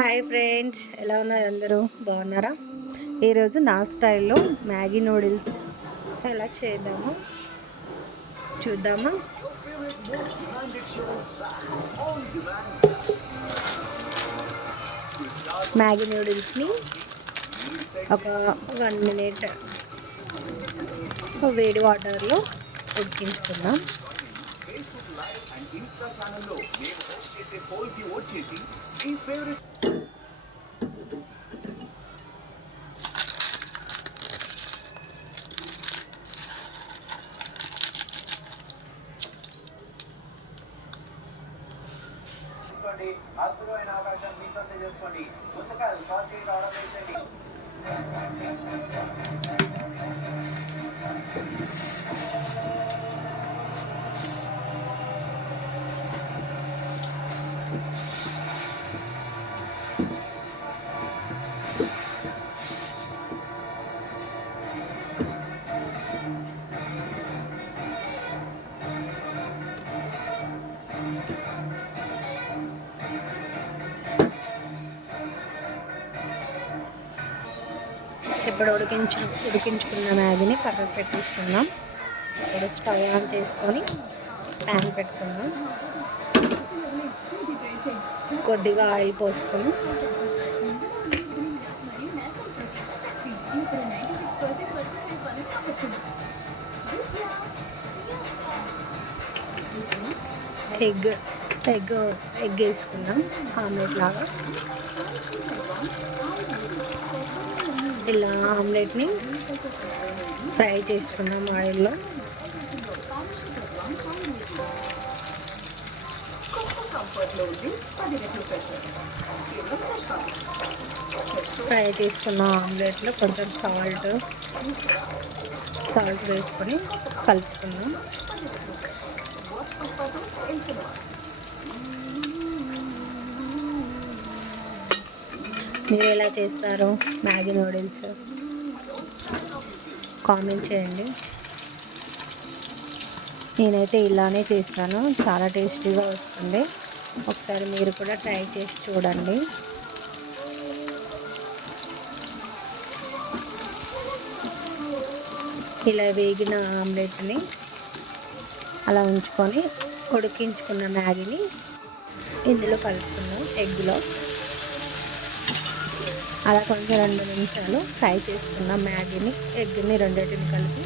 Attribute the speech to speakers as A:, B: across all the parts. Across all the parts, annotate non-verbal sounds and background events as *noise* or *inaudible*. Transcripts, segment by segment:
A: Hi friends ఎలా ఉన్నారు అందరూ? బాగున్నారా? ఈరోజు నా స్టైల్లో మ్యాగీ నూడిల్స్ ఎలా చేద్దాము చూద్దామా? మ్యాగీ నూడిల్స్ని ఒక వన్ మినిట్ వేడి వాటర్లో ఉడికించుకుందాం.
B: ఛానల్లో మేము హోస్ట్ చేసే పోల్కి ఓట్ చేసి మీ ఫేవరెట్ అద్భుతమైన అవకాశం మీ సొంత చేసుకోండి. ముందుగా షార్ట్ ఆర్డర్ చేయండి
A: ఇప్పుడు ఉడికించు ఉడికించుకున్న మ్యాగీని పక్కకు పెట్టేసుకుందాం. ఇప్పుడు స్టవ్ ఆన్ చేసుకొని ప్యాన్ పెట్టుకుందాం. కొద్దిగా ఆయిల్ పోసుకొని ఎగ్ ఎగ్ ఎగ్ వేసుకుందాం. ఆమ్లెట్ లాగా. ఇలా ఆమ్లెట్ని ఫ్రై చేసుకున్నాం ఆయిల్లో. ఫ్రై చేసుకున్న ఆమ్లెట్లో కొంచెం సాల్ట్ సాల్ట్ వేసుకొని కలుపుకున్నాం మీరు ఎలా చేస్తారు మ్యాగీ నూడిల్స్ కామెంట్ చేయండి. నేనైతే ఇలానే చేస్తాను. చాలా టేస్టీగా వస్తుంది. ఒకసారి మీరు కూడా ట్రై చేసి చూడండి. ఇలా వేగిన ఆమ్లెట్ని అలా ఉంచుకొని ఉడికించుకున్న మ్యాగీని ఇందులో కలుపుకున్నాం ఎగ్లో. అలా కొంచెం రెండు నిమిషాలు ఫ్రై చేసుకున్న మ్యాగీని ఎగ్ని రెండింటిని కలిపి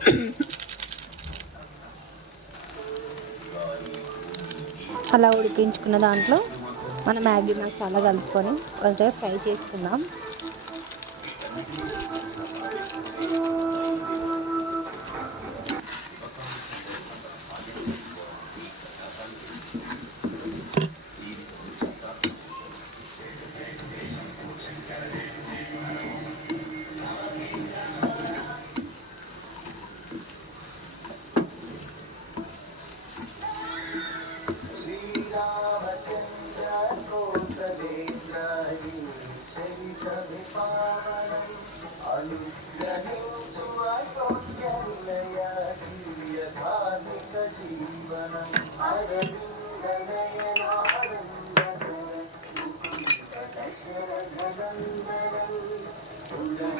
A: *coughs* అలా ఉడికించుకున్న దాంట్లో మన మ్యాగీ మసాలా కలుపుకొని కొంచెం ఫ్రై చేసుకుందాం.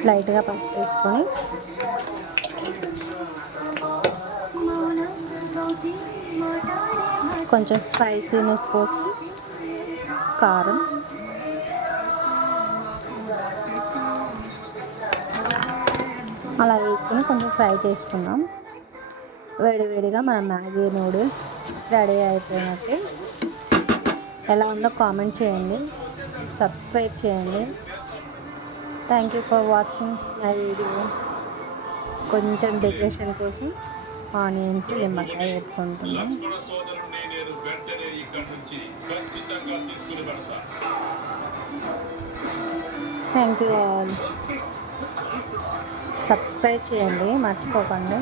A: లైట్గా పసుపు వేసుకొని. కొంచెం స్పైసీనెస్ కోసం కారం. అలా వేసుకుని కొంచెం ఫ్రై చేసుకున్నాం. వేడి వేడిగా మన మ్యాగీ నూడిల్స్ రెడీ అయిపోయినట్టు. ఎలా ఉందో కామెంట్ చేయండి. సబ్స్క్రైబ్ చేయండి. Thank you for watching my video కొంచెం డెకరేషన్ కోసం ఆనియన్స్ నిమ్మకాయ పెట్టుకుంటున్నాం థ్యాంక్ యూ ఆల్ సబ్స్క్రైబ్ చేయండి మర్చిపోకండి.